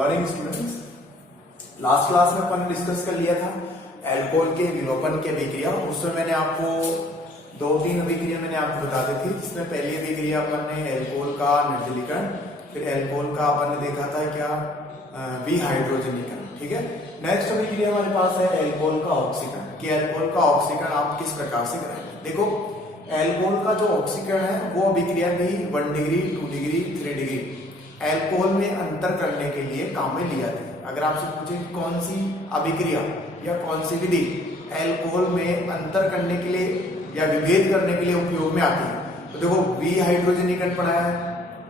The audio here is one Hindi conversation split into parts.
Morning students. लास्ट क्लास में अपन ने डिस्कस कर लिया था एल्कोहल के विलोपन की अभिक्रिया। उसमें मैंने आपको 2-3 अभिक्रिया मैंने आपको बता दी थी, जिसमें पहली अभिक्रिया अपन ने एल्कोहल का निर्जलीकरण, फिर एल्कोहल का अपन ने देखा था क्या विहाइड्रोजनीकरण। ठीक है, नेक्स्ट अभिक्रिया हमारे पास है एल्कोहल का ऑक्सीकरण, कि एल्कोहल का ऑक्सीकरण आप किस प्रकार से कराएंगे। देखो, एल्कोहल का जो ऑक्सीकरण है वो अभिक्रिया भी 1 डिग्री, 2 डिग्री, 3 डिग्री एल्कोहल में अंतर करने के लिए काम में ली जाती है। अगर आपसे पूछे कौन सी अभिक्रिया या कौन सी विधि एल्कोहल में अंतर करने के लिए या विभेद करने के लिए उपयोग में आती है, तो देखो विहाइड्रोजनीकरण पढ़ा है,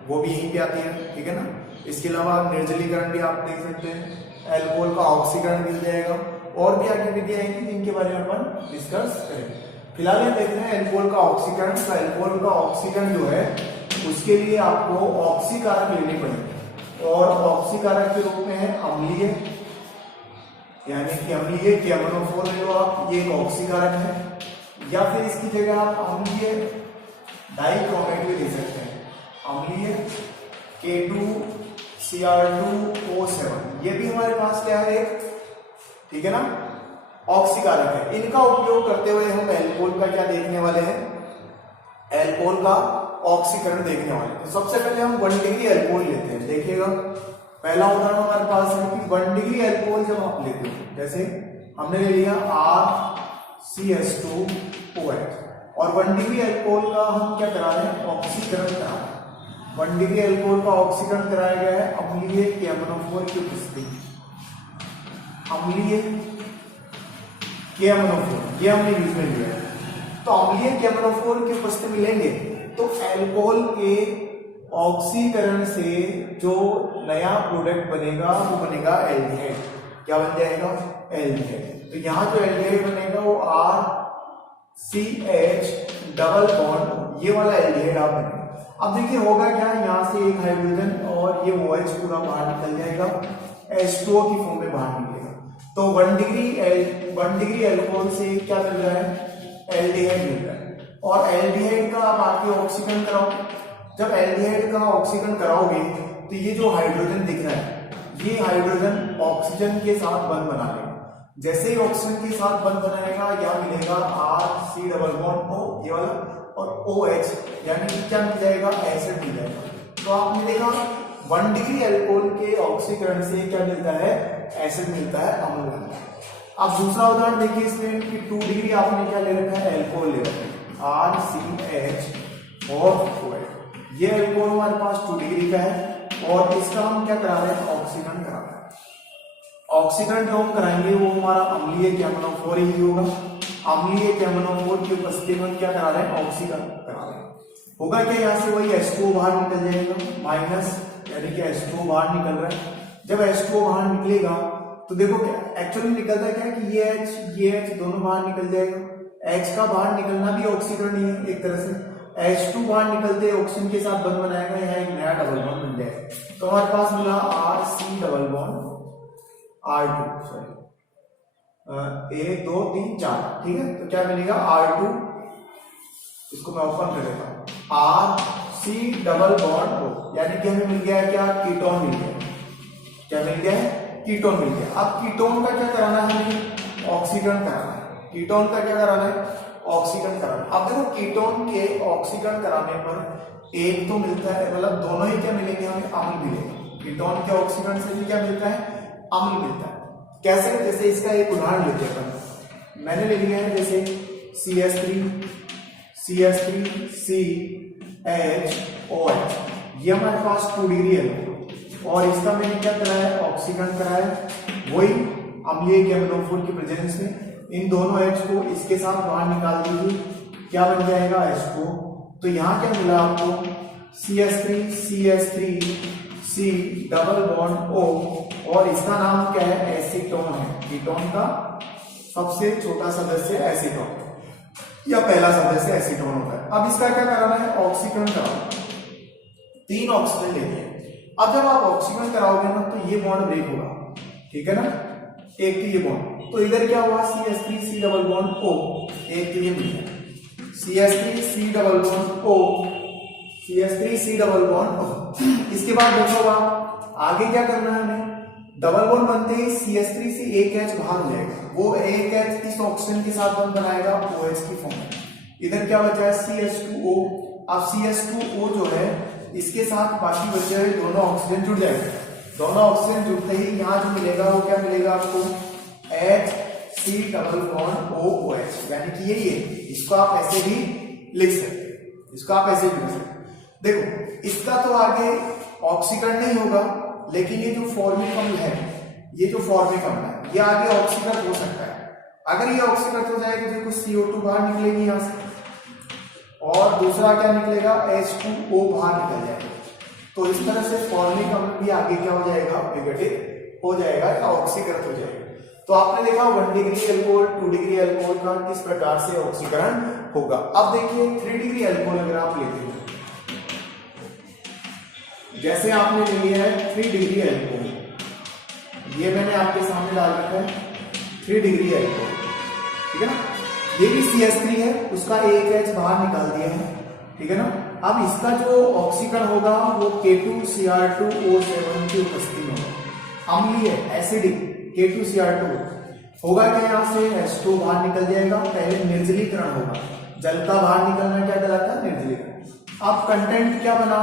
वो भी यहीं पे आती है। ठीक है ना। इसके अलावा निर्जलीकरण भी आप देख सकते हैं, एल्कोहल का ऑक्सीकरण मिल जाएगा, और भी आगे विधि आएंगी जिनके बारे में अपन डिस्कस करेंगे। फिलहाल हम देख रहे हैं एल्कोहल का ऑक्सीकरण। तो एल्कोहल का ऑक्सीकरण जो है उसके लिए आपको ऑक्सीकारक लेने पड़ेंगे, और ऑक्सीकारक के रूप में है अम्लीय, यानी कि अम्लीय KMnO4 ले लो आप, ये एक ऑक्सीकारक है, या फिर इसकी जगह आप अम्लीय डाइक्रोमेट भी ले सकते हैं, अम्लीय K2Cr2O7, ये भी हमारे पास क्या है एक, ठीक है ना, ऑक्सीकारक है। इनका उपयोग करते हुए हम एल्कोहल का क्या देखने वाले हैं, एल्कोहल का ऑक्सीकरण देखने वाले हैं। तो सबसे पहले हम 1 डिग्री एल्कोहल लेते हैं। देखिएगा, पहला उदाहरण हमारे पास है कि 1 डिग्री एल्कोहल जब आप लेते हैं, जैसे हमने ले लिया RCH2OH, और 1 डिग्री एल्कोहल का हम क्या करा रहे हैं, ऑक्सीकरण करा रहे हैं। 1 डिग्री एल्कोहल का ऑक्सीकरण कराया गया है अम्लीय KMnO4 की उपस्थिति, अम्लीय KMnO4, ये हमने यूज में लिया है। तो अम्लीय KMnO4 की उपस्थिति मिलेंगे तो एल्कोहल के ऑक्सीकरण से जो नया प्रोडक्ट बनेगा वो बनेगा एल्डिहाइड। क्या बन जाएगा, एल्डिहाइड। तो यहां जो एल्डिहाइड बनेगा वो RCH डबल बॉन्ड, ये वाला एल्डिहाइड आप बनेगा। अब देखिए होगा क्या, यहां से एक हाइड्रोजन और ये OH पूरा बाहर निकल जाएगा, H2O की फॉर्म में बाहर निकलेगा। तो 1 डिग्री एल्कोहल से क्या मिल रहा है, एल्डिहाइड मिल रहा है। और एल्डिहाइड का आप आके ऑक्सीकरण कराओ। जब एल्डिहाइड का ऑक्सीकरण कराओगे तो ये जो हाइड्रोजन दिख रहा है, ये हाइड्रोजन ऑक्सीजन के साथ बंध बना लेगा। जैसे ही ऑक्सीजन के साथ बंध बनाएगा, या मिलेगा RC डबल बॉन्ड O, ये वाला, और OH, यानी कि क्या मिल जाएगा, एसिड मिल जाएगा। तो आपने देखा 1 डिग्री एल्कोहल के ऑक्सीकरण से क्या मिलता है, एसिड मिलता है, अम्ल बनता है। अब दूसरा उदाहरण देखिए इसमें कि 2 डिग्री आपने क्या ले रखा है, एल्कोहल ले रखा है, RCH और OH। ये एल्कोहल हमारे पास 2 डिग्री का है, और इसका हम क्या करा रहे हैं, ऑक्सीकरण करा रहे हैं। ऑक्सीकरण जो हम कराएंगे वो हमारा अम्लीय KMnO4 ही होगा। अम्लीय KMnO4 की उपस्थिति में क्या करा रहे हैं, ऑक्सीकरण करा रहे हैं। होगा क्या, यहाँ से वही H2O बाहर निकल जाएगा, माइनस, यानी कि H2O बाहर निकल रहा है। जब H2O बाहर निकलेगा तो देखो क्या एक्चुअली निकलता क्या है कि ये H दोनों बाहर निकल जाएगा। H का बाहर निकलना भी ऑक्सीकरण ही है एक तरह से। H2 बाहर निकलते ऑक्सीजन के साथ बंध बनाएगा, यहाँ एक नया डबल बॉन्ड बन जाएगा। तो हमारे पास मिला RC double bond R2, sorry 1 2 3 4, ठीक है। तो क्या मिलेगा, R2, इसको मैं ओपन कर देता हूं, RC डबल बॉन्ड O, यानी कि हमें मिल गया क्या, कीटोन मिल गया। क्या मिल गया है, कीटोन मिल गया। अब कीटोन का क्या कराना है, हमें ऑक्सीकरण कराना है। कीटोन का क्या कराना है, ऑक्सीकरण कराना। अब देखो कीटोन के ऑक्सीकरण कराने पर एक तो मिलता है, मतलब दोनों ही क्या मिलेंगे, हमें अम्ल मिलेगा। कीटोन के ऑक्सीकरण से भी क्या मिलता है, अम्ल मिलता है। कैसे, जैसे इसका एक उदाहरण लेते हैं अपन। मैंने ले लिया है जैसे CH3CH3CHOH, ये हमारे पास 2 डिग्री है, और इसका मैंने क्या कराया है, ऑक्सीकरण कराया है, वही अम्लीय KMnO4 की प्रेजेंस में। इन दोनों H को इसके साथ बाहर निकाल दीजिए, क्या बन जाएगा, H2O। तो यहाँ क्या मिला आपको, CH3CH3C डबल बॉन्ड O, और इसका नाम क्या है, एसीटोन है। कीटोन का सबसे छोटा सदस्य एसीटोन, या पहला सदस्य एसीटोन होता है। अब इसका क्या कराना है, ऑक्सीकरण कराना। 3 ऑक्सीजन लेते हैं। अब जब आप ऑक्सीकरण कराओगे ना तो ये बॉन्ड ब्रेक होगा, ठीक है ना, एक तो ये बॉन्ड, तो इधर क्या हुआ, CH3C डबल बॉन्ड O, एक तो ये मिल गया, CH3C double bond O, CH3C double bond O। इसके बाद देखो आप आगे क्या करना है हमें, डबल बॉन्ड बनते ही CH3 से एक H बाहर हो जाएगा, वो एक H इस ऑक्सीजन के साथ बॉन्ड बनाएगा OH की फॉर्म में। इधर क्या बचा है CH2O। अब CH2O जो है इसके साथ बाकी बचे हुए दोनों ऑक्सीजन जुड़ जाएंगे। दोनों ऑक्सीजन जुड़ते ही यहाँ जो मिलेगा वो क्या मिलेगा आपको HC डबल बॉन्ड OOH, यानी कि ये इसको आप ऐसे भी लिख सकते हैं, इसको आप ऐसे भी लिख सकते हैं। देखो इसका तो आगे ऑक्सीकरण नहीं होगा, लेकिन ये जो फॉर्मिक अम्ल है, ये जो फॉर्मिक अम्ल है ये आगे ऑक्सीकृत हो सकता है। अगर ये ऑक्सीकृत हो जाएगा तो देखो CO2 बाहर निकलेगी यहाँ से, और दूसरा क्या निकलेगा H2O बाहर निकल जाएगा। तो इस तरह से फॉर्मिक अम्ल भी आगे क्या हो जाएगा, विघटित हो जाएगा या ऑक्सीकृत हो जाएगा। तो आपने देखा 1 डिग्री अल्कोहल 2 डिग्री अल्कोहल का किस प्रकार से ऑक्सीकरण होगा। अब देखिए 3 डिग्री अल्कोहल अगर आप लेते हैं, जैसे आपने ले लिया है 3 डिग्री अल्कोहल, ये मैंने आपके सामने डाल रखा है 3 डिग्री अल्कोहल, ठीक है ना। ये भी CH3 है, उसका एक H बाहर निकाल दिया है, ठीक है ना। अब इसका जो ऑक्सीकरण होगा वो K2Cr2O7 की उपस्थिति में होगा, अम्लीय एसिडिक K2Cr2 होगा क्या, यहाँ से H2 बाहर निकल जाएगा, पहले निर्जलीकरण होगा, जल का बाहर निकलना क्या कहलाता है, निर्जलीकरण। अब कंटेंट क्या बना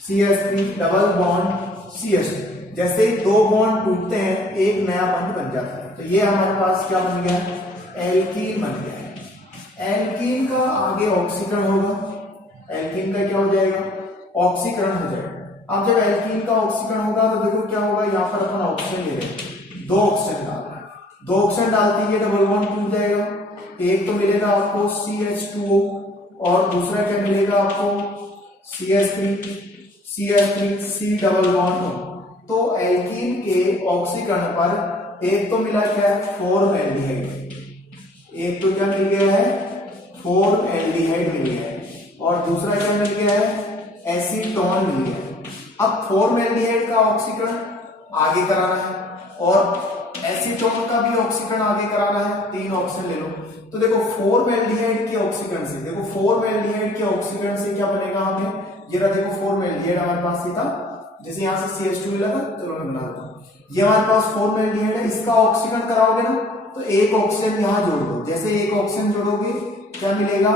CH3 डबल बॉन्ड CH2, जैसे ही दो बॉन्ड टूटते हैं एक नया बॉन्ड बन जाता है। तो ये हमारे पास क्या बन गया, एल्कीन बन गया है। एल्कीन का आगे ऑक्सीकरण होगा, एल्कीन का क्या हो जाएगा, ऑक्सीकरण हो जाएगा। अब जब एल्कीन का ऑक्सीकरण होगा तो देखो क्या होगा, यहाँ पर अपन ऑक्सीजन ले रहे हैं, 2 ऑक्सीजन डालना है, 2 ऑक्सीजन डालते ही डबल बॉन्ड टूट जाएगा। एक तो मिलेगा आपको CH2O और दूसरा क्या मिलेगा आपको CH3 C double bond O। तो एल्कीन के ऑक्सीकरण पर एक तो मिला क्या है, फॉर्मएल्डिहाइड, एक तो क्या मिल गया है, फॉर्मएल्डिहाइड मिल गया है, और दूसरा क्या मिल गया है, एसीटोन मिल गया है। अब फॉर्मएल्डिहाइड का ऑक्सीकरण आगे कराना है और एसीटोन का भी ऑक्सीकरण आगे कराना है, 3 ऑक्सीजन ले लो। तो देखो फॉर्मएल्डिहाइड के ऑक्सीकरण से, देखो फॉर्मएल्डिहाइड के ऑक्सीकरण से क्या बनेगा हमें, ये रहा देखो फॉर्मएल्डिहाइड हमारे पास ये था, जैसे यहां से CH2 मिला था, चलो मैं बना देता हूं, ये हमारे पास फॉर्मएल्डिहाइड है, इसका ऑक्सीकरण कराओगे ना तो एक ऑक्सीजन यहां जोड़ दो, जैसे एक ऑक्सीजन जोड़ोगे क्या मिलेगा,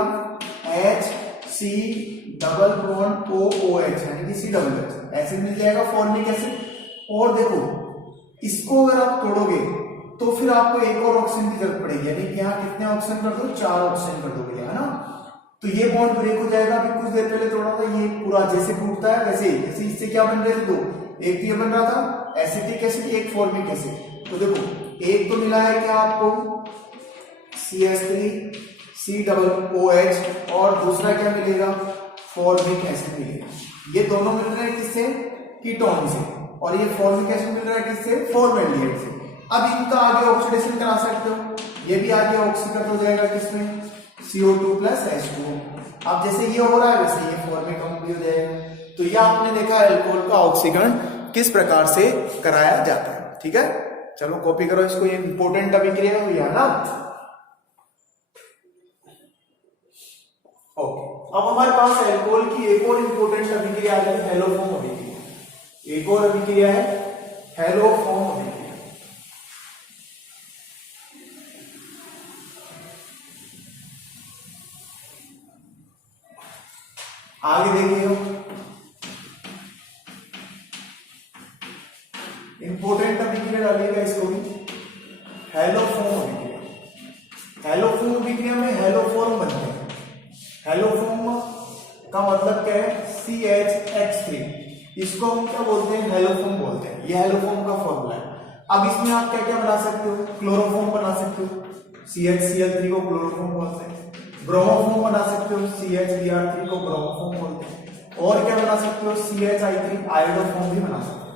HC डबल बॉन्ड OOH, यानी कि C डबल H एसिड मिल जाएगा, फॉर्मिक एसिड। और देखो इसको अगर आप तोड़ोगे तो फिर आपको एक और ऑक्सीजन की जरूरत पड़ेगी, यानी कि यहाँ कितने ऑक्सीजन कर दो, 4 ऑक्सीजन कर दोगे, है ना। तो ये बॉन्ड ब्रेक हो जाएगा। अभी कुछ देर पहले तोड़ा था, ये पूरा जैसे टूटता है वैसे ही, जैसे इससे क्या बन रहे थे, 2, एक तो ये बन रहा था एसिटिक एसिड, एक फॉर्मिक एसिड। तो देखो एक तो मिला है क्या आपको CH3 C डबल OH और दूसरा क्या मिलेगा, फॉर्मिक एसिड मिलेगा। ये दोनों मिल रहे हैं किससे, कीटोन से, और ये फॉर्मिक एसिड मिल रहा है किससे, फॉर्मएल्डिहाइड से। अब इनका आगे ऑक्सीडेशन करा सकते हो, ये भी आगे ऑक्सीकृत हो जाएगा किसमें, CO2 प्लस H2O। अब जैसे ये हो रहा है वैसे ये फॉर्मिक अम्ल भी हो जाएगा। तो ये आपने देखा अल्कोहल का ऑक्सीकरण किस प्रकार से कराया जाता है, ठीक है। चलो कॉपी करो इसको, ये इंपॉर्टेंट अभिक्रिया हुई है ना। ओके, अब हमारे पास अल्कोहल की एक और इंपॉर्टेंट अभिक्रिया आ गई, हैलोफॉर्म अभिक्रिया। एक और अभिक्रिया है हैलोफॉर्म अभिक्रिया। आगे देखिए इंपॉर्टेंट अभिक्रिया डालिएगा इसको भी, हैलोफॉर्म अभिक्रिया। हैलोफॉर्म अभिक्रिया में हैलोफॉर्म बनते हैं। हैलोफॉर्म का मतलब क्या है, CH3, इसको हम क्या बोलते हैं, हैलोफॉर्म बोलते हैं। ये हैलोफॉर्म का फॉर्मूला है। अब इसमें आप क्या क्या बना सकते हो, क्लोरोफॉर्म बना सकते हो, CHCl3 को क्लोरोफॉर्म बोलते हैं। ब्रोमोफॉर्म बना सकते हो, CHBr3 को ब्रोमोफॉर्म बोलते हैं। और क्या बना सकते हो, CHI3 आयोडोफॉर्म भी बना सकते हो।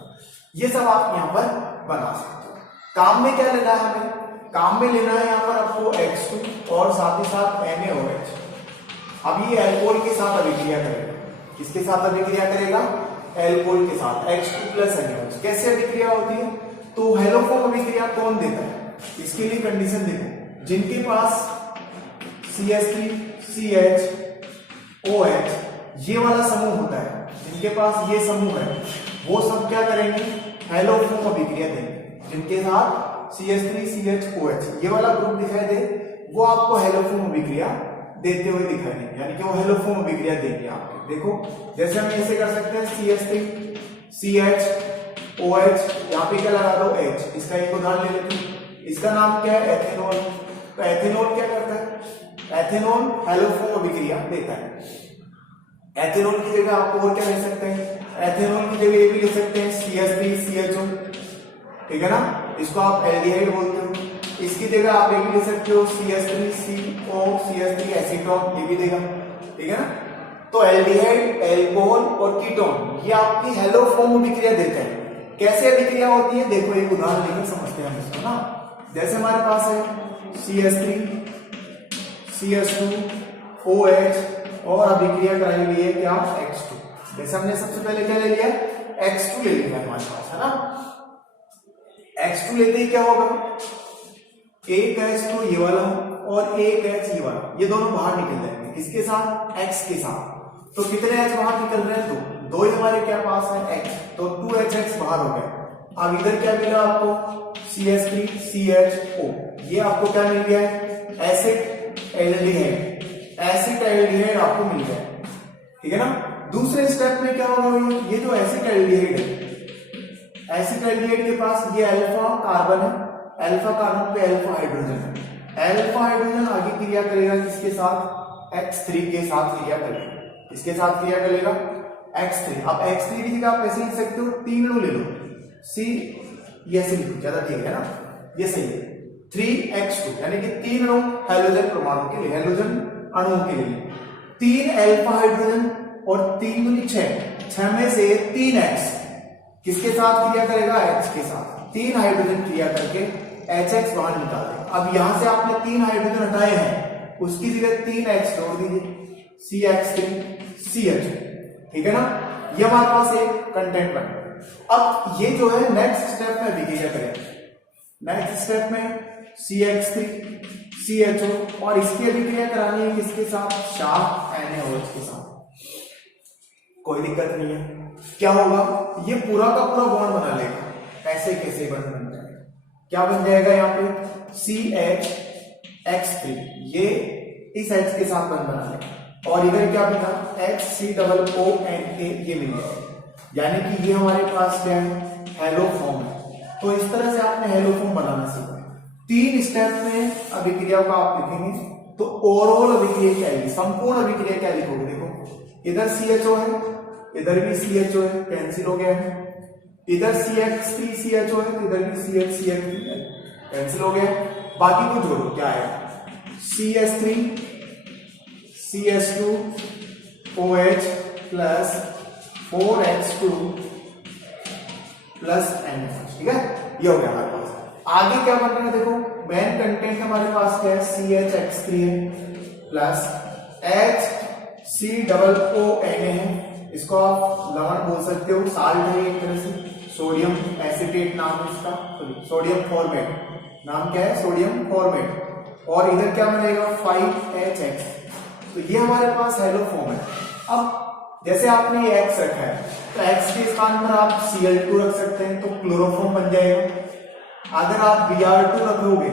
ये सब आप यहाँ पर बना सकते हो। काम में क्या लेना है हमें, काम में लेना है यहाँ पर आपको H2 और साथ ही साथ NaOH। अब ये अल्कोहल के साथ अभिक्रिया करेगा, किसके साथ अभिक्रिया करेगा, अल्कोहल के साथ, H2 प्लस NaOH। कैसे अभिक्रिया होती है, तो हैलोफॉर्म अभिक्रिया कौन देता है, इसके लिए कंडीशन देखो, जिनके पास CH3 CH OH ये वाला समूह होता है, जिनके पास ये समूह है वो सब क्या करेंगे, हेलोफोम अभिक्रिया देंगे, जिनके साथ CH3CHOH ये वाला ग्रुप दिखाई दे, वो आपको हेलोफोम अभिक्रिया देते हुए दिखाई देंगे, यानी कि वो हेलोफोम अभिक्रिया देंगे आपके। देखो जैसे हम ऐसे कर सकते हैं, CH3CHOH, यहाँ पे क्या लगा दो H, इसका एक उदाहरण ले लेते हैं, इसका नाम क्या है, एथेनॉल। तो एथेनॉल क्या करता है, एथेनॉल हेलोफोम अभिक्रिया देता है। एथेनॉल की जगह आप और क्या ले सकते हैं, एथेनॉल की जगह ये भी ले सकते हैं CH3CHO, ठीक है ना, इसको आप एल्डिहाइड बोलते हो। इसकी जगह आप ये भी ले सकते हो CH3CO, CH3 एसीटोन, ये भी देगा, ठीक है ना। तो एल्डिहाइड, एल्कोहल और कीटोन ये आपकी हेलोफोम अभिक्रिया देते हैं। कैसे अभिक्रिया होती है, देखो एक उदाहरण लेकर समझते हैं हम इसको ना। जैसे हमारे पास है CH3 CH2 OH और अभिक्रिया कराई हुई है क्या, X2। जैसे हमने सबसे पहले क्या ले लिया, X2 ले लिया हमारे पास, है ना। X2 लेते ही क्या होगा, एक H तो ये वाला और एक H ये वाला, ये दोनों बाहर निकल जाएंगे, किसके साथ, X के साथ। तो कितने H बाहर निकल रहे हैं, दो ही हमारे क्या पास है X, तो 2HX बाहर हो गया। अब इधर क्या मिला आपको, CH3CHO, ये आपको क्या मिल गया है, एसिड एल्डिहाइड, एसिड एल्डिहाइड आपको मिल गया, ठीक है ना। दूसरे स्टेप में क्या होगा, ये जो एसिड एल्डिहाइड है, एसिड एल्डिहाइड के पास ये अल्फा कार्बन है, अल्फा कार्बन पे अल्फा हाइड्रोजन है, अल्फा हाइड्रोजन आगे क्रिया करेगा किसके साथ, X3 के साथ क्रिया करेगा, किसके साथ क्रिया करेगा, X3। अब X3 की जगह आप ऐसे लिख सकते हो, 3 अणु ले लो, C ये ऐसे लिखो, ज्यादा ठीक है ना, ये सही है, 3X2 यानी कि 3 अणु हाइड्रोजन परमाणु के लिए, हाइड्रोजन अणुओं के लिए 3 अल्फा हाइड्रोजन और 3 दूनी 6 में से 3X किसके साथ क्रिया करेगा, H के साथ, 3 हाइड्रोजन क्रिया करके HX बाहर निकाल देगा। अब यहां से आपने 3 हाइड्रोजन हटाए हैं, उसकी जगह 3H जोड़ दीजिए, CH3CH, ठीक है ना। ये हमारे पास एक कंटेंट बन गया। अब ये जो है नेक्स्ट स्टेप में अभिक्रिया करेंगे, नेक्स्ट स्टेप में CH3CHO और इसकी अभिक्रिया करानी है किसके साथ, शार्प NaOH के साथ, कोई दिक्कत नहीं है। क्या होगा, ये पूरा का पूरा बॉन्ड बना लेगा, ऐसे कैसे बन जाएगा, क्या बन जाएगा, यहाँ पे CHX3, ये इस H के साथ बन बना लेगा, और इधर क्या बना, HCOONA, ये मिल जाएगा, यानी कि ये हमारे पास क्या है, हेलोफॉर्म है। तो इस तरह से आपने हेलोफॉर्म बनाना सीखा। 3 स्टेप में अभिक्रिया को आप लिखेंगे, तो ओवरऑल अभिक्रिया क्या है, संपूर्ण अभिक्रिया क्या लिखोगे, देखो इधर CHO है, इधर भी CHO है, कैंसिल हो गया है, इधर CH3CHO है, इधर भी CH3 कैंसिल हो गया, बाकी को जोड़ो, क्या है, CH3 CH2 OH plus 4H2 plus NaOH, ठीक है, ये हो गया हमारे पास। आगे क्या बनना है, देखो मेन कंटेंट हमारे पास क्या है, CHX3 है प्लस HCOONA है, इसको आप लवण बोल सकते हो, साल्ट है एक तरह से, सोडियम एसिटेट नाम है इसका, सोडियम फॉर्मेट, नाम क्या है, सोडियम फॉर्मेट, और इधर क्या बनेगा, 5HX। तो ये हमारे पास हेलोफॉर्म है। अब जैसे आपने ये X रखा है, तो X के स्थान पर आप Cl2 रख सकते हैं, तो क्लोरोफॉर्म बन जाएगा। अगर आप Br2 रखोगे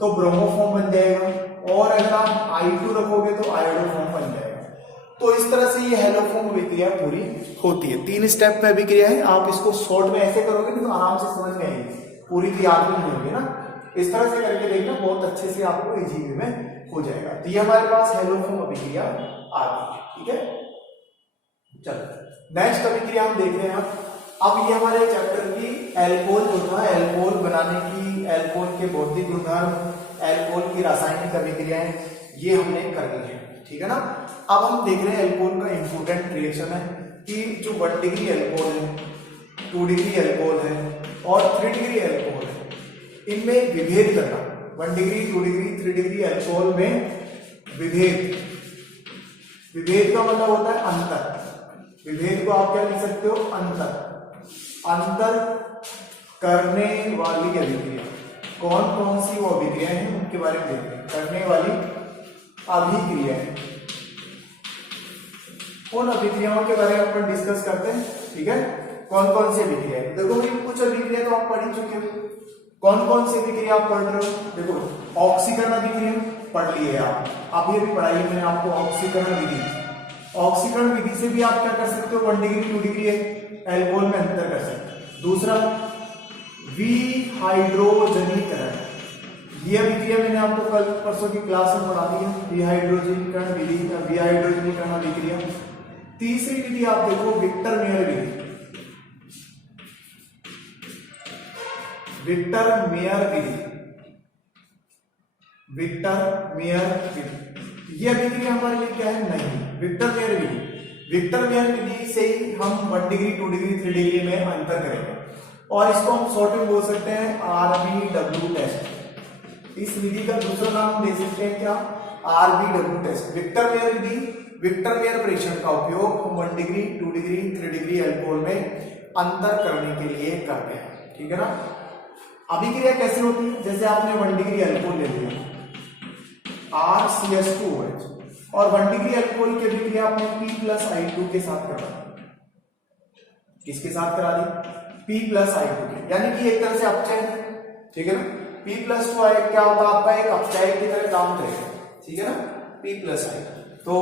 तो ब्रोमोफॉर्म बन जाएगा, और अगर आप I2 रखोगे तो आयोडोफॉर्म बन जाएगा। तो इस तरह से ये हेलोफॉर्म अभिक्रिया पूरी होती है। 3 स्टेप में अभिक्रिया है, आप इसको शॉर्ट में ऐसे करोगे तो आराम से समझ में आएगी, पूरी तो याद नहीं होगी ना। इस तरह से करके देखना, बहुत अच्छे से आपको इजी वे में हो जाएगा। तो ये हमारे पास हेलोफॉर्म अभिक्रिया आ गई, ठीक है। चलो नेक्स्ट अभिक्रिया हम देख रहे हैं। अब ये हमारे चैप्टर की एल्कोहल जो था, एल्कोहल बनाने की, एल्कोहल के भौतिक गुणधर्म, एल्कोहल की रासायनिक अभिक्रियाएं, ये हमने कर ली है, ठीक है ना। अब हम देख रहे हैं एल्कोहल का इंपोर्टेंट रिएक्शन है कि जो 1 डिग्री एल्कोहल है, 2 डिग्री एल्कोहल है और 3 डिग्री एल्कोहल है, इनमें विभेद करना। 1 डिग्री, 2 डिग्री, 3 डिग्री एल्कोहल में विभेद, विभेद का मतलब होता है अंतर। विभेद को आप क्या लिख सकते हो, अंतर, अंतर करने वाली अभिक्रिया। कौन कौन सी वो अभिक्रिया है उनके बारे में देखते हैं। करने वाली अभिक्रिया, उन अभिक्रियाओं के बारे में अपन डिस्कस करते हैं, ठीक है। कौन कौन से अभिक्रिया है। देखो भाई कुछ अभिक्रिया तो आप पढ़ ही चुके हो। कौन कौन से अभिक्रिया आप पढ़ रहे हो? देखो ऑक्सीकरण अभिक्रिया पढ़ लिए आप, अभी अभी पढ़ाई है मैंने आपको ऑक्सीकरण विधि। ऑक्सीकरण विधि से भी आप क्या कर सकते हो, 1 डिग्री 2 डिग्री एल्कोहल में अंतर कर सकते हो। दूसरा विहाइड्रोजनीकरण, ये अभिक्रिया मैंने आपको कल परसों की क्लास में पढ़ा दी है, विहाइड्रोजनीकरण विधि, विहाइड्रोजनीकरण अभिक्रिया। तीसरी विधि आप देखो विक्टर मेयर विधि, विक्टर मेयर विधि, विक्टर मेयर विधि। ये अभिक्रिया हमारे लिए क्या है? नहीं, विक्टर मेयर विधि। विक्टर मेयर विधि से ही हम 1 डिग्री 2 डिग्री 3 डिग्री में अंतर करेंगे और इसको हम शॉर्ट में बोल सकते हैं RBW टेस्ट। इस विधि का दूसरा नाम दे सकते हैं क्या? RBW test. विक्टर मेयर विधि, विक्टर मेयर परीक्षण का उपयोग हम 1 डिग्री 2 डिग्री 3 डिग्री अल्कोहल में अंतर करने के लिए करते हैं। ठीक है ना। अभिक्रिया कैसे होती है? जैसे आपने 1 डिग्री अल्कोहल ले लिया RCH2OH और 1 डिग्री अल्कोहल की अभिक्रिया आपने P+I2 के साथ करा दी। किसके साथ करा दी? P+I2 के, यानी कि एक तरह से अपचय है। ठीक है ना। P+2I क्या होता है आपका? एक अपचय की तरह काम करेगा। ठीक है ना। P+I तो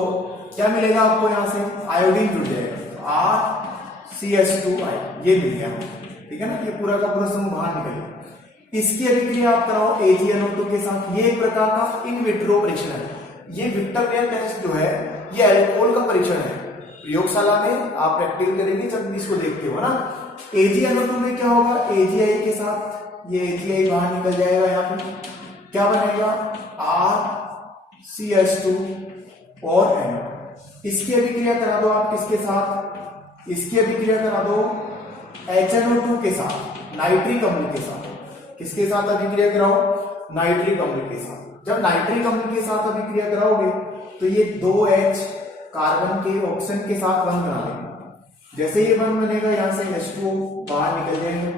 क्या मिलेगा आपको? यहां से आयोडीन जुड़ जाएगा, RCH2I ये मिल गया। ठीक है ना। ये पूरा का पूरा समूह बाहर निकल गया। इसकी अभिक्रिया आप कराओ AgNO2 के साथ। ये एक प्रकार का इन विट्रो परीक्षण है। ये विक्टर मेयर टेस्ट जो है ये अल्कोहल का परीक्षण है। प्रयोगशाला में आप प्रैक्टिस करेंगे जब इसको देखते हो ना। AgNO2 में क्या होगा? AgI के साथ ये AgI बाहर निकल जाएगा। यहाँ पे क्या बनेगा? RCH2 और NO। इसकी अभिक्रिया करा दो आप किसके साथ? इसकी अभिक्रिया करा दो HNO2 के साथ, नाइट्रिक अम्ल के साथ। किसके साथ अभिक्रिया कराओ? नाइट्रिक अम्ल के साथ। जब नाइट्रिक अम्ल के साथ अभिक्रिया कराओगे तो ये 2H कार्बन के ऑक्सीजन के साथ बंध बना लेंगे। जैसे ये बंध बनेगा यहां से H2O बाहर निकल जाएंगे।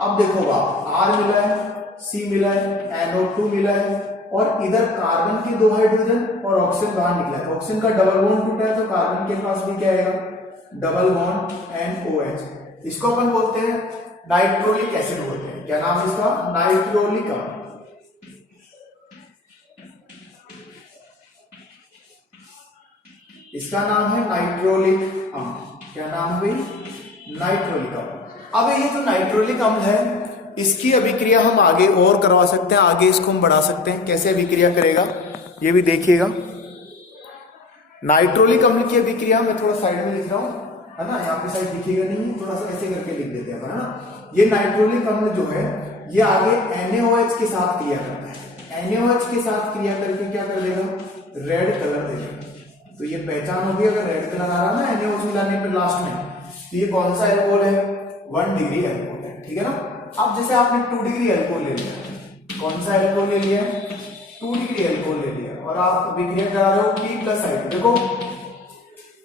अब देखो बाप, R मिला है, C मिला है, NO2 मिला है और इधर कार्बन के 2 हाइड्रोजन और ऑक्सीजन बाहर निकला है। ऑक्सीजन का डबल बॉन्ड टूटा है तो कार्बन के पास भी क्या आएगा? Double bond NOH। इसको अपन बोलते हैं नाइट्रोलिक एसिड बोलते हैं। क्या नाम है इसका? नाइट्रोलिक अम्ल। इसका नाम है नाइट्रोलिक अम्ल। क्या नाम है भाई? नाइट्रोलिक अम्ल। अब ये जो नाइट्रोलिक अम्ल है इसकी अभिक्रिया हम आगे और करवा सकते हैं, आगे इसको हम बढ़ा सकते हैं। कैसे अभिक्रिया करेगा ये भी देखिएगा। नाइट्रोलिक अम्ल की अभिक्रिया मैं थोड़ा साइड में लिख रहा हूं, है ना। यहाँ पे साइड दिखेगा नहीं, थोड़ा सा ऐसे करके लिख देते हैं, है ना। ये नाइट्रोलिक अम्ल जो है ये आगे NaOH के साथ क्रिया करता है। NaOH के साथ क्रिया करके क्या कर देगा? रेड कलर दे देगा। तो ये पहचान होगी अगर रेड कलर आ रहा है ना NaOH मिलाने पर लास्ट में, तो ये कौन सा अल्कोहल है? 1 डिग्री अल्कोहल है। ठीक है ना। अब जैसे आपने 2 डिग्री अल्कोहल ले लिया, कौन सा अल्कोहल ले लिया? 2 डिग्री अल्कोहल ले लिया और आप अभिक्रिया करा रहे हो P+I2। देखो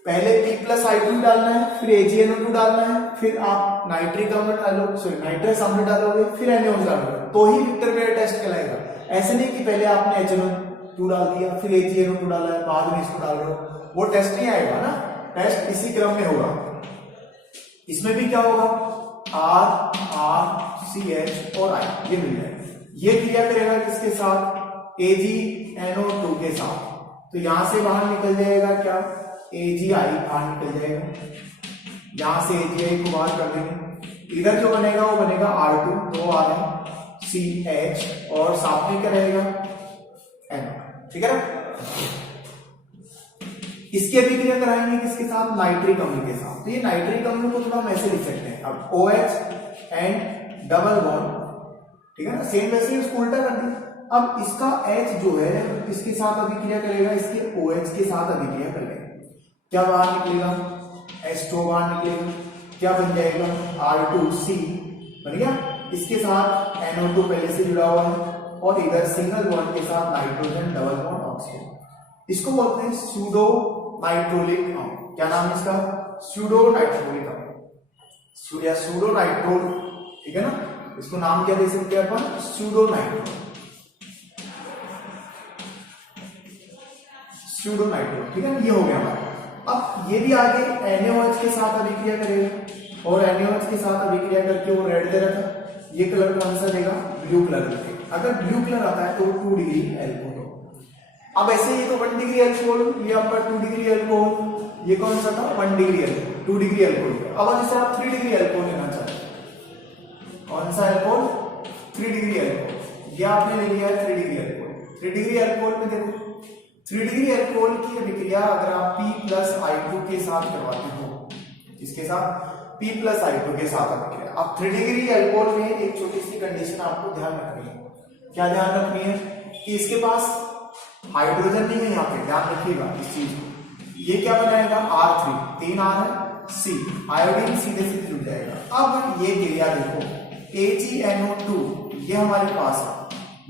पहले P+I2 डालना है, फिर AgNO2 डालना है, फिर आप नाइट्रिक अम्ल डालो, सॉरी नाइट्रस अम्ल डालोगे, फिर NaOH डालोगे, तो ही विक्टर मेयर टेस्ट कहलाएगा। ऐसे नहीं कि पहले आपने HNO2 डाल दिया फिर AgNO2 डाला है बाद में इसको डाल रहे हो, वो टेस्ट नहीं आएगा ना। टेस्ट इसी क्रम में होगा। इसमें भी क्या होगा? RCH और I ये मिल जाएगा। ये क्रिया करेगा किसके साथ? AgNO2 के साथ। तो यहां से बाहर निकल जाएगा क्या? AgI बाहर निकल जाएगा। यहां से AgI को बाहर कर देंगे। इधर जो बनेगा वो बनेगा R2, तो आ रहे CH और साथ में क्या रहेगा? NO। ठीक है ना। इसकी अभिक्रिया कराएंगे किसके साथ? नाइट्रिक अम्ल के साथ। तो ये नाइट्रिक अम्ल को थोड़ा हम ऐसे लिख सकते हैं। अब OH एंड डबल बॉन्ड, ठीक है ना। सेम वैसे इसको उल्टा कर दिया। अब इसका H जो है इसके साथ अभिक्रिया करेगा, इसके OH के साथ अभिक्रिया करेगा। क्या बाहर निकलेगा? H2O बाहर निकलेगा। क्या बन जाएगा? R2C बन गया। इसके साथ NO2 पहले से जुड़ा हुआ है और इधर सिंगल बॉन्ड के साथ नाइट्रोजन डबल बॉन्ड ऑक्सीजन। इसको बोलते हैं सूडो नाइट्रोलिक अम्ल। क्या नाम है इसका? सूडो नाइट्रोलिक अम्ल या सूडो नाइट्रोल। ठीक है ना। इसको नाम क्या दे सकते हैं अपन? सूडो नाइट्रोल। सूडो नाइट्रोल। ठीक है ना। ये हो गया हमारा। अब ये भी आगे NaOH के साथ अभिक्रिया करेगा। और NaOH के साथ अभिक्रिया करके वो रेड दे रहा था, ये कलर कौन सा देगा, ब्लू कलर देगा। अगर ब्लू कलर आता है तो 2 डिग्री एल्कोहल हो। अब ऐसे ये तो 1 डिग्री एल्कोहल, ये आपका 2 डिग्री एल्कोहल, ये कौन सा था 1 डिग्री एल्कोहल, 2 डिग्री एल्कोहल। अब जैसे आप 3 डिग्री एल्कोहल लेना चाहते हैं, कौन सा एल्कोहल 3 डिग्री एल्कोहल, ये आपने ले लिया है 3 डिग्री एल्कोहल। 3 डिग्री एल्कोहल में देखो 3 डिग्री एल्कोहल की अभिक्रिया अगर आप P+I2 के साथ करवाते हो, इसके साथ P+I2 के साथ अभिक्रिया। अब 3 डिग्री एल्कोहल में एक छोटी सी कंडीशन आपको ध्यान रखनी है। क्या ध्यान रखनी है कि इसके पास हाइड्रोजन नहीं है, यहाँ पे ध्यान रखिएगा इस चीज को। ये क्या बनाएगा R3, 3 R है, C आयोडीन सीधे से जुड़ जाएगा। अब ये क्रिया देखो AgNO2 ये हमारे पास है,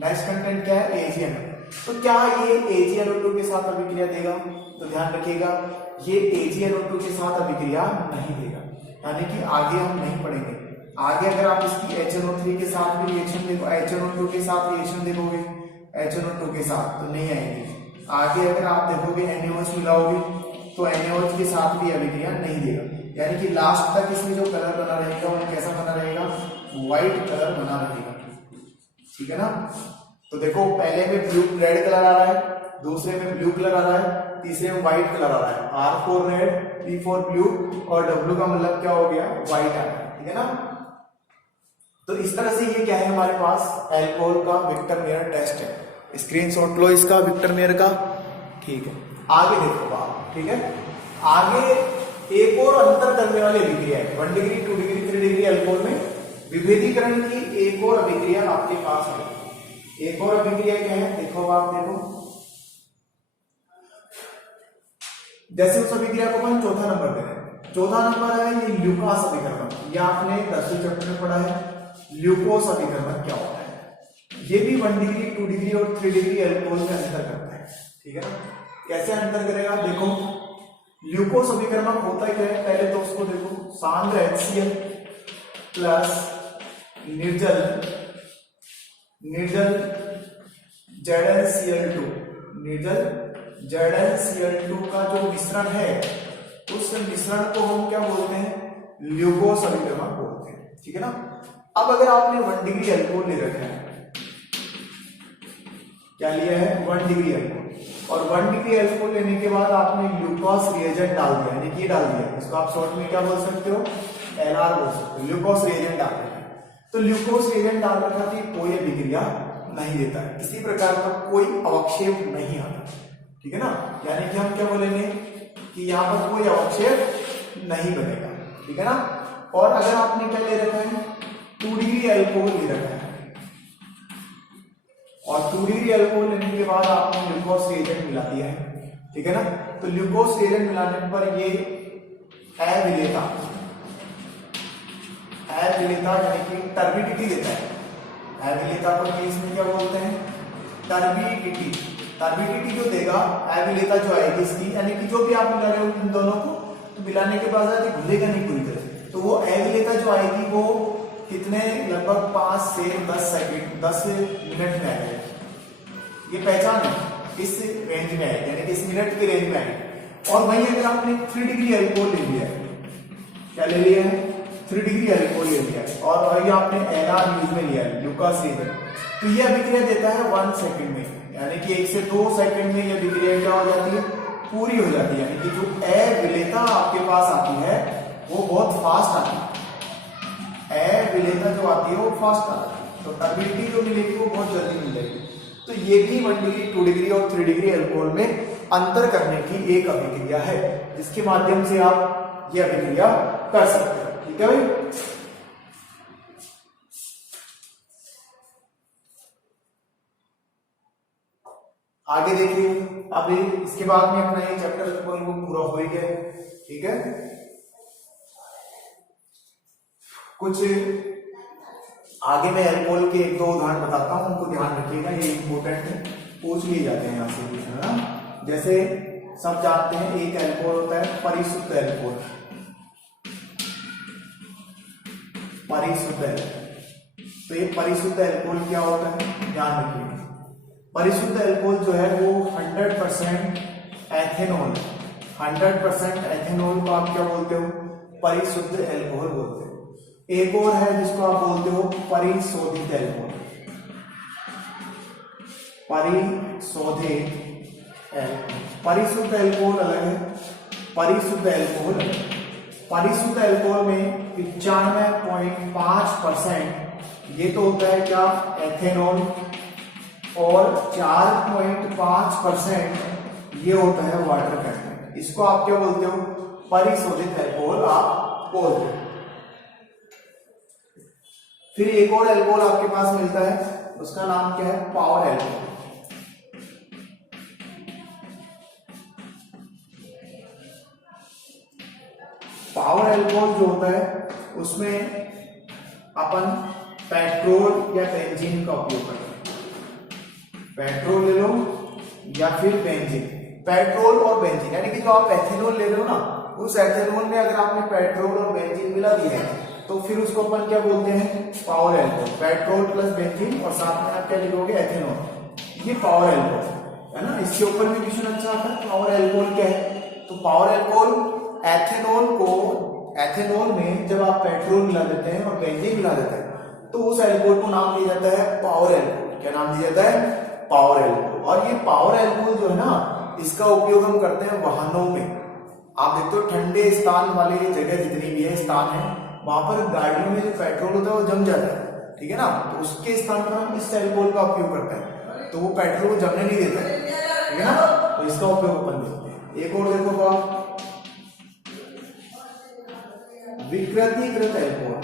नेक्स्ट कंटेंट क्या है AgNO2, तो क्या ये AgNO2 के साथ अभिक्रिया देगा, तो ध्यान रखिएगा ये AgNO2 के साथ अभिक्रिया नहीं देगा, यानी कि आगे हम नहीं पढ़ेंगे। आगे अगर आप इसकी HNO3 के साथ भी रिएक्शन देखो, HNO2 के साथ रिएक्शन देखोगे HNO2 के साथ तो नहीं आएगी। आगे अगर आप देखोगे NaOH मिलाओगे तो NaOH के साथ भी अभिक्रिया नहीं देगा, यानी कि लास्ट तक इसमें जो कलर बना रहेगा वो कैसा बना रहेगा, व्हाइट कलर बना रहेगा, ठीक है ना। तो देखो पहले में ब्लू रेड कलर आ रहा है, दूसरे में ब्लू कलर आ रहा है, तीसरे में व्हाइट कलर आ रहा है, R4 रेड, P4 ब्लू और W का मतलब क्या हो गया, व्हाइट आ रहा है, ठीक है ना। तो इस तरह से ये क्या है हमारे पास एल्कोहल का विक्टर मेयर टेस्ट है। स्क्रीनशॉट लो इसका विक्टर मेयर का, ठीक है। आगे देखो आप, ठीक है। आगे एक और अंतर करने वाली अभिक्रिया है 1 डिग्री 2 डिग्री 3 डिग्री एल्कोहल में विभेदीकरण की एक और अभिक्रिया आपके पास है। एक और अभिक्रिया क्या है देखो आप, देखो जैसे उस अभिक्रिया को अपन चौथा नंबर दे रहे हैं। चौथा नंबर है ये ल्यूकास अभिकर्मक, ये आपने 10वीं चैप्टर में पढ़ा है। ल्यूकोस अभिकर्मक क्या होता है, ये भी 1 डिग्री 2 डिग्री और 3 डिग्री एल्कोहल में अंतर करता है, ठीक है ना। कैसे अंतर करेगा देखो, ल्यूकोस अभिकर्मक होता है क्या है, पहले तो उसको देखो सांद्र HCl प्लस निर्जल ZnCl2, निर्जल ZnCl2 का जो मिश्रण है उस मिश्रण को हम क्या बोलते हैं, ल्यूकोस अभिकर्मक बोलते हैं, ठीक है ना। अब अगर आपने 1 डिग्री एल्कोहल ले रखा है, क्या लिया है 1 डिग्री एल्कोहल, और 1 डिग्री एल्कोहल लेने के बाद आपने ल्यूकोस रिएजेंट डाल दिया, यानी कि डाल दिया, इसको आप शॉर्ट में क्या बोल सकते हो, LR बोल सकते हो, ल्यूकोस रिएजेंट डाल दिया। तो ल्यूकोस रिएजेंट डाल रखा तो कोई अभिक्रिया नहीं देता है, किसी प्रकार का कोई अवक्षेप नहीं आता, ठीक है ना। यानी कि हम क्या बोलेंगे कि यहाँ पर कोई अवक्षेप नहीं बनेगा, ठीक है ना। और अगर आपने क्या ले रखा है 2 डिग्री एल्कोहल ले रखा है, और 2 डिग्री एल्कोहल लेने के बाद आपने ल्यूकोस रिएजेंट मिला दिया है, ठीक है ना। तो ल्यूकोस रिएजेंट मिलाने पर ये अविलेता यानी कि टर्बिडिटी देता है। अविलेता को इंग्लिश में क्या बोलते हैं, टर्बिडिटी। टर्बिडिटी जो देगा अविलेता जो आएगी इसकी, यानी कि जो भी आप मिला रहे हो इन दोनों को, तो मिलाने के बाद घुलेगा नहीं पूरी तरह से, तो वो अविलेता जो आएगी वो कितने, लगभग 5 से 10 सेकंड 10 मिनट में आएगा। ये पहचान है इस रेंज में आएगी, यानी कि इस मिनट की रेंज में आएगी। और वहीं अगर आपने 3 डिग्री एल्कोहल ले लिया है, क्या ले लिया है 3 डिग्री एल्कोहल ले लिया है, और वही आपने LR यूज में लिया है ल्यूकास रिएजेंट, तो ये अभिक्रिया देता है 1 सेकंड में, यानी कि 1 से 2 सेकंड में ये अभिक्रिया क्या हो जाती है, पूरी हो जाती है। यानी कि जो अविलेता आपके पास आती है वो बहुत फास्ट आती है, अविलेता जो आती है वो फास्ट आती है, तो टर्बिडिटी जो मिलेगी वो बहुत जल्दी मिल जाएगी। तो ये भी 1 डिग्री 2 डिग्री और 3 डिग्री एल्कोहल में अंतर करने की एक अभिक्रिया है, जिसके माध्यम से आप ये अभिक्रिया कर सकते हैं, ठीक है भाई। आगे देखिए, अब इसके बाद में अपना ये चैप्टर वो पूरा हो ही गया, ठीक है। कुछ आगे मैं एल्कोहल के 1-2 उदाहरण बताता हूं, उनको ध्यान रखिएगा, ये इंपॉर्टेंट है, पूछ लिए जाते हैं यहाँ से, है ना। जैसे सब जानते हैं एक एल्कोहल होता है परिशुद्ध एल्कोहल, परिशुद्ध एल्कोहल। तो ये परिशुद्ध एल्कोहल क्या होता है, ध्यान रखिएगा। परिशुद्ध एल्कोहल जो है वो 100% एथेनॉल, 100% एथेनॉल को आप क्या बोलते हो, परिशुद्ध एल्कोहल बोलते हैं। एक और है जिसको आप बोलते हो परिशोधित एल्कोहल। परिशोधित परिशुद्ध एल्कोहल अलग है, परिशुद्ध एल्कोहल अलग है। परिशुद्ध एल्कोहल में 95.5% ये तो होता है क्या, एथेनॉल, और 4.5% ये होता है वाटर कंटेंट। इसको आप क्या बोलते हो, परिशोधित एल्कोहल आप बोलते हो। फिर एक और एल्कोहल आपके पास मिलता है, उसका नाम क्या है, पावर एल्कोहल। पावर एल्कोहल जो होता है उसमें अपन पेट्रोल या बेंजीन का उपयोग करते हैं। पेट्रोल ले लो या फिर बेंजीन। पेट्रोल और बेंजीन यानी कि जो आप एथेनॉल ले रहे हो ना, उस एथेनॉल में अगर आपने पेट्रोल और बेंजीन मिला दिया है तो फिर उसको अपन क्या बोलते हैं, power alcohol. Petrol plus benzene और साथ में आप क्या लिखोगे, एथेनॉल, ये पावर एल्कोहल है ना। इसके ऊपर भी क्वेश्चन अच्छा आता है, पावर एल्कोहल क्या है। तो पावर एल्कोहल एथेनॉल में जब आप पेट्रोल मिला देते हैं और बेंजीन मिला देते हैं तो उस एल्कोहल को नाम दिया जाता है पावर एल्कोहल। क्या नाम दिया जाता है, पावर एल्कोहल। और ये पावर एल्कोहल जो है ना, इसका उपयोग हम करते हैं वाहनों में। आप देखते हो ठंडे स्थान वाले जगह जितनी भी है स्थान है, वहां पर गाड़ियों में जो पेट्रोल होता है वो जम जाता है, ठीक है ना। तो उसके स्थान पर हम इस एल्कोहल का उपयोग करते हैं, तो वो पेट्रोल को जमने नहीं देता है, ठीक है ना। तो इसका उपयोग अपन देखते हैं। एक और देखो आप, विकृतीकृत एल्कोहल।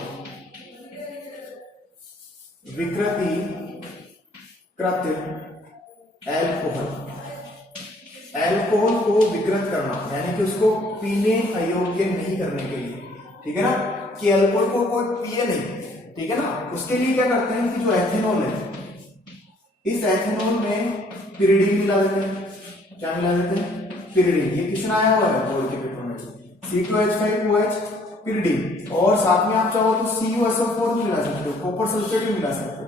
विकृतीकृत एल्कोहल, एल्कोहल को विकृत करना यानी कि उसको पीने अयोग्य नहीं करने के लिए, ठीक है ना, कि एल्कोहल को कोई पिए नहीं, ठीक है ना। उसके लिए क्या करते हैं कि जो एथेनॉल है, इस एथेनॉल में पिरिडीन मिला देते हैं। क्या मिला देते हैं, पिरिडीन। ये क्वेश्चन आया हुआ है बोर्ड के पेपर में, C2H5OH पिरिडीन, और साथ में आप चाहो तो CuSO4 भी मिला सकते हो, कॉपर सल्फेट भी मिला सकते हो।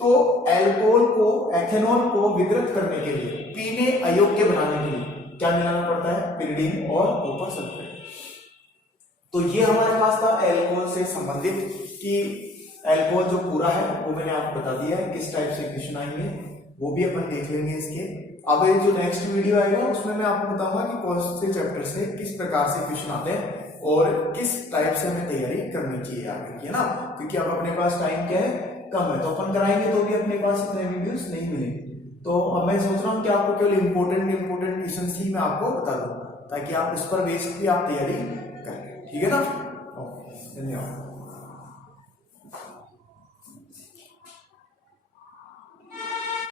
तो एल्कोहल को, एथेनॉल को विकृत करने के लिए, पीने अयोग्य बनाने के लिए क्या मिलाना पड़ता है, पिरिडीन और कॉपर सल्फेट। तो ये हमारे पास था एल्कोहल से संबंधित, कि एल्कोहल जो पूरा है वो मैंने आपको बता दिया है, किस टाइप से क्वेश्चन आएंगे वो भी अपन देख लेंगे इसके। अब ये जो नेक्स्ट वीडियो आएगा उसमें मैं आपको बताऊंगा कि कौन से चैप्टर से किस प्रकार से क्वेश्चन आते हैं और किस टाइप से हमें तैयारी करनी चाहिए आगे की, है ना। क्योंकि अब अपने पास टाइम क्या है, कम है, तो अपन कराएंगे तो भी अपने पास इतने वीडियोस नहीं मिलेंगे। तो अब मैं सोच रहा हूँ कि आपको केवल इंपॉर्टेंट क्वेश्चन ही मैं आपको बता दूं, ताकि आप उस पर बेस भी आप तैयारी करें, ठीक है ना। धन्यवाद।